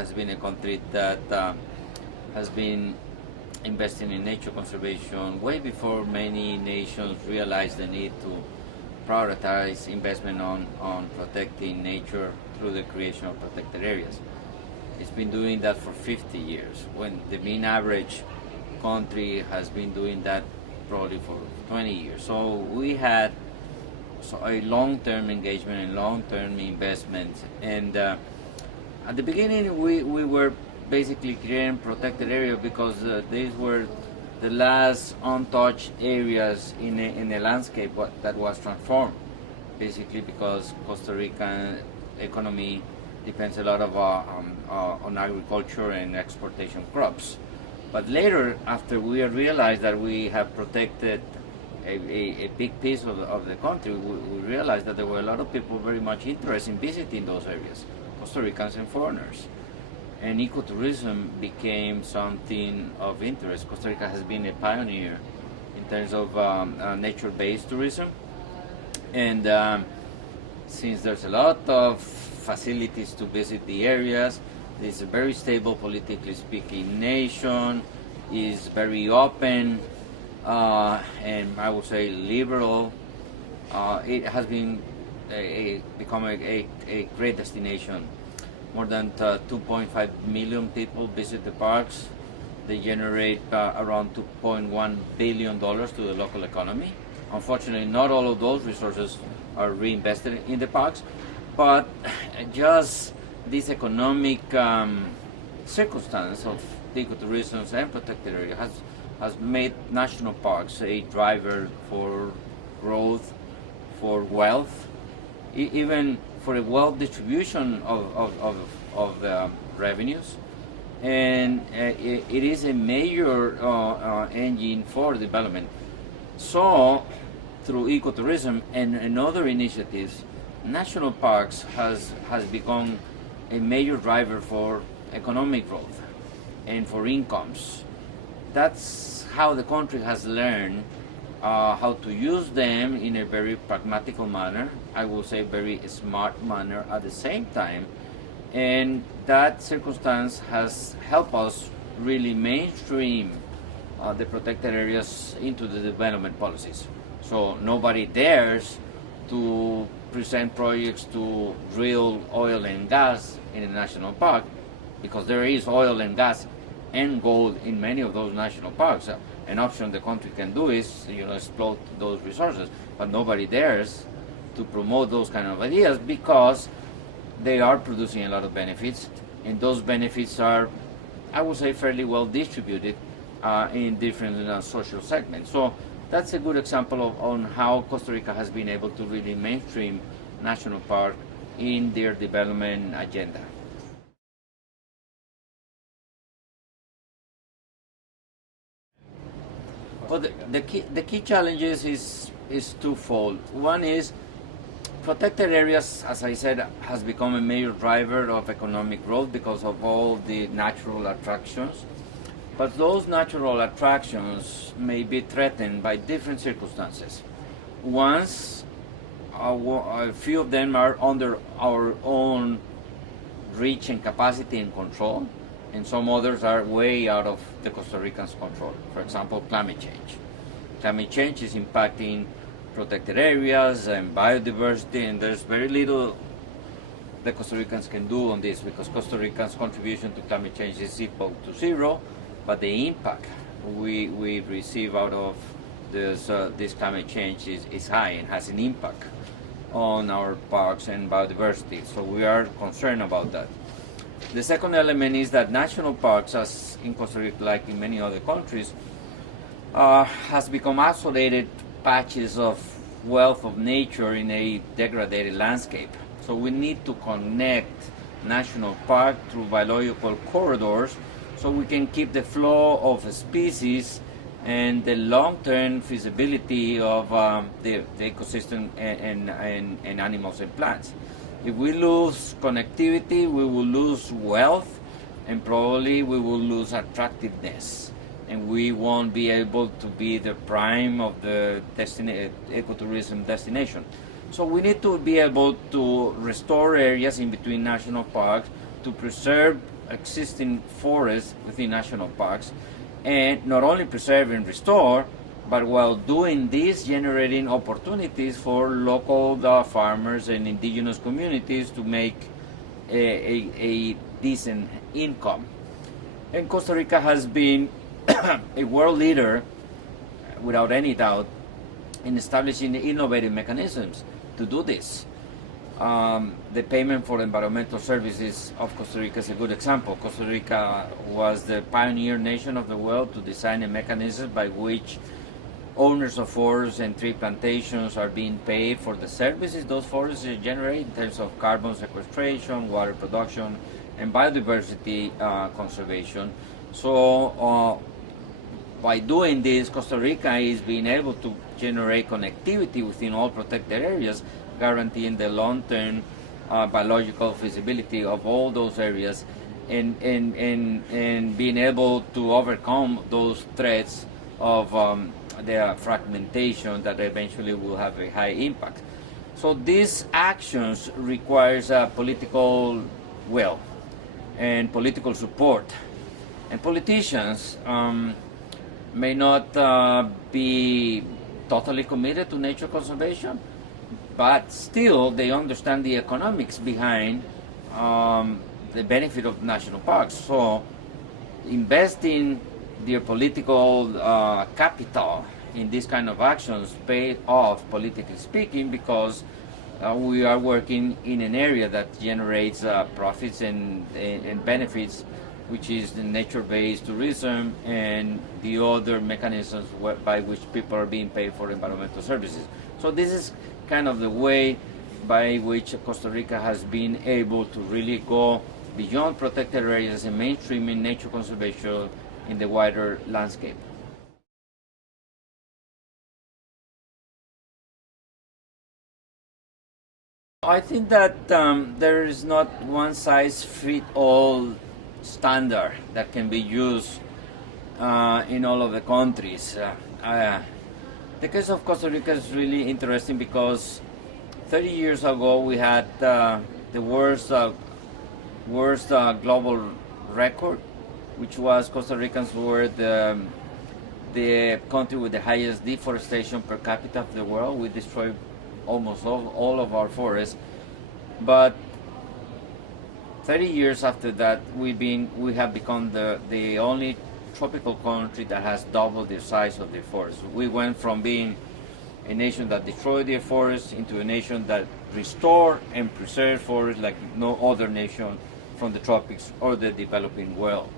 has been a country that has been investing in nature conservation way before many nations realized the need to prioritize investment on protecting nature through the creation of protected areas. It's been doing that for 50 years, when the mean average country has been doing that probably for 20 years. So we had a long-term engagement and long-term investment. And at the beginning, we were basically creating protected areas because these were the last untouched areas in a landscape that was transformed, basically because Costa Rican economy depends a lot of on agriculture and exportation crops. But later, after we realized that we have protected a big piece of the country, we realized that there were a lot of people very much interested in visiting those areas, Costa Ricans and foreigners. And ecotourism became something of interest. Costa Rica has been a pioneer in terms of nature-based tourism. And since there's a lot of facilities to visit the areas, it's a very stable, politically speaking nation, is very open, and I would say liberal. It has been become a great destination. More than 2.5 million people visit the parks. They generate around $2.1 billion to the local economy. Unfortunately, not all of those resources are reinvested in the parks, but just this economic circumstance of ecotourism and protected area has made national parks a driver for growth, for wealth, even for a wealth distribution of revenues, and it is a major engine for development. So, through ecotourism and other initiatives, national parks has become a major driver for economic growth and for incomes. That's how the country has learned how to use them in a very pragmatical manner, I will say very smart manner at the same time. And that circumstance has helped us really mainstream the protected areas into the development policies. So nobody dares to present projects to drill oil and gas in a national park, because there is oil and gas and gold in many of those national parks. An option the country can do is, exploit those resources, but nobody dares to promote those kind of ideas because they are producing a lot of benefits, and those benefits are, I would say, fairly well distributed in different social segments. So that's a good example on how Costa Rica has been able to really mainstream national park in their development agenda. Well, the key challenges is twofold. One is protected areas, as I said, has become a major driver of economic growth because of all the natural attractions. But those natural attractions may be threatened by different circumstances. Once, a few of them are under our own reach and capacity and control, and some others are way out of the Costa Ricans' control. For example, climate change. Climate change is impacting protected areas and biodiversity, and there's very little the Costa Ricans can do on this, because Costa Ricans' contribution to climate change is equal to zero, but the impact we receive out of this climate change is high and has an impact on our parks and biodiversity. So we are concerned about that. The second element is that national parks, as in Costa Rica, like in many other countries, has become isolated patches of wealth of nature in a degraded landscape. So we need to connect national park through biological corridors so we can keep the flow of species and the long-term feasibility of the ecosystem and animals and plants. If we lose connectivity, we will lose wealth, and probably we will lose attractiveness, and we won't be able to be the prime of the ecotourism destination. So we need to be able to restore areas in between national parks to preserve existing forests within national parks, and not only preserve and restore, but while doing this, generating opportunities for local farmers and indigenous communities to make a decent income. And Costa Rica has been a world leader, without any doubt, in establishing innovative mechanisms to do this. The payment for environmental services of Costa Rica is a good example. Costa Rica was the pioneer nation of the world to design a mechanism by which owners of forests and tree plantations are being paid for the services those forests generate in terms of carbon sequestration, water production, and biodiversity conservation. So by doing this, Costa Rica is being able to generate connectivity within all protected areas, guaranteeing the long-term biological feasibility of all those areas, and being able to overcome those threats of the fragmentation that eventually will have a high impact. So these actions requires political will and political support. And politicians may not be totally committed to nature conservation, but still they understand the economics behind the benefit of national parks. So investing their political capital in these kind of actions paid off, politically speaking, because we are working in an area that generates profits and benefits, which is the nature-based tourism and the other mechanisms by which people are being paid for environmental services. So this is kind of the way by which Costa Rica has been able to really go beyond protected areas and mainstreaming nature conservation in the wider landscape. I think that there is not one size fit all standard that can be used in all of the countries. The case of Costa Rica is really interesting because 30 years ago we had the worst global record, which was Costa Ricans were the country with the highest deforestation per capita of the world. We destroyed almost all of our forests, but 30 years after that, we have become the only tropical country that has doubled the size of the forest. We went from being a nation that destroyed their forests into a nation that restored and preserved forests like no other nation from the tropics or the developing world.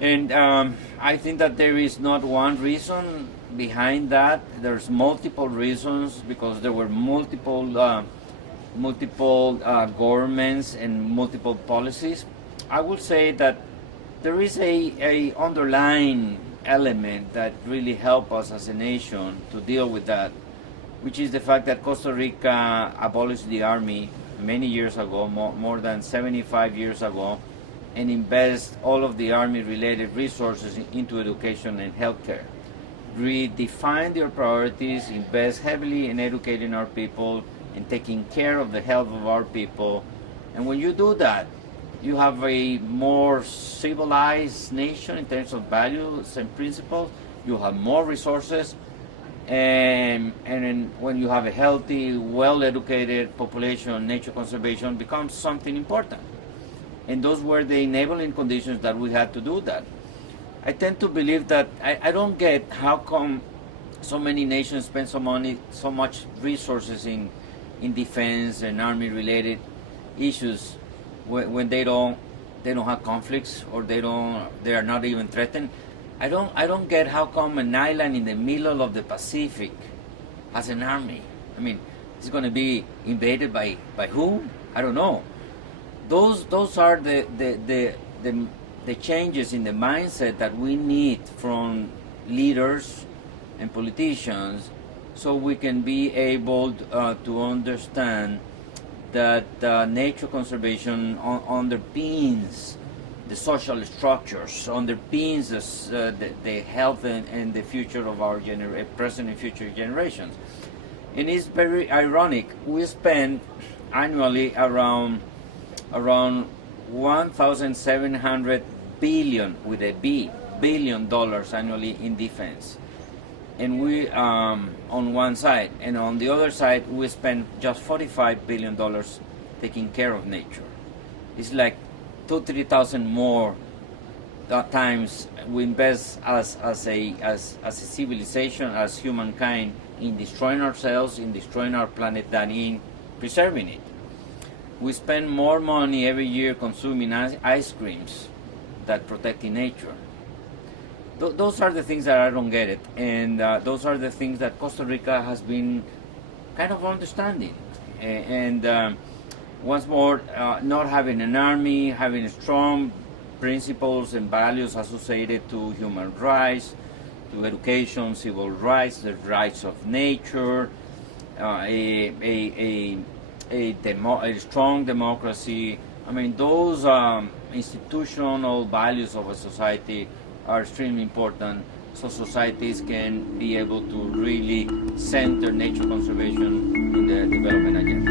And I think that there is not one reason behind that. There's multiple reasons because there were multiple governments and multiple policies. I will say that there is a underlying element that really helped us as a nation to deal with that, which is the fact that Costa Rica abolished the army many years ago, more than 75 years ago, and invest all of the army-related resources into education and healthcare. Redefine their priorities, invest heavily in educating our people and taking care of the health of our people. And when you do that, you have a more civilized nation in terms of values and principles. You have more resources, and when you have a healthy, well-educated population, nature conservation becomes something important. And those were the enabling conditions that we had to do that. I tend to believe that I don't get how come so many nations spend so much resources in defense and army-related issues when they don't have conflicts or they are not even threatened. I don't get how come an island in the middle of the Pacific has an army. I mean, it's going to be invaded by whom? I don't know. Those are the changes in the mindset that we need from leaders and politicians, so we can be able to understand that nature conservation underpins the social structures, underpins the health and the future of our present and future generations. And it's very ironic. We spend annually around $1,700 billion with a B billion dollars annually in defense, and we on one side, and on the other side we spend just $45 billion taking care of nature. It's like 2,000-3,000 more times we invest as a civilization, as humankind, in destroying ourselves, in destroying our planet, than in preserving it. We spend more money every year consuming ice creams than protecting nature. Those are the things that I don't get it, and those are the things that Costa Rica has been kind of understanding. And once more, not having an army, having strong principles and values associated to human rights, to education, civil rights, the rights of nature, a strong democracy. I mean, those institutional values of a society are extremely important, so societies can be able to really center nature conservation in the development agenda.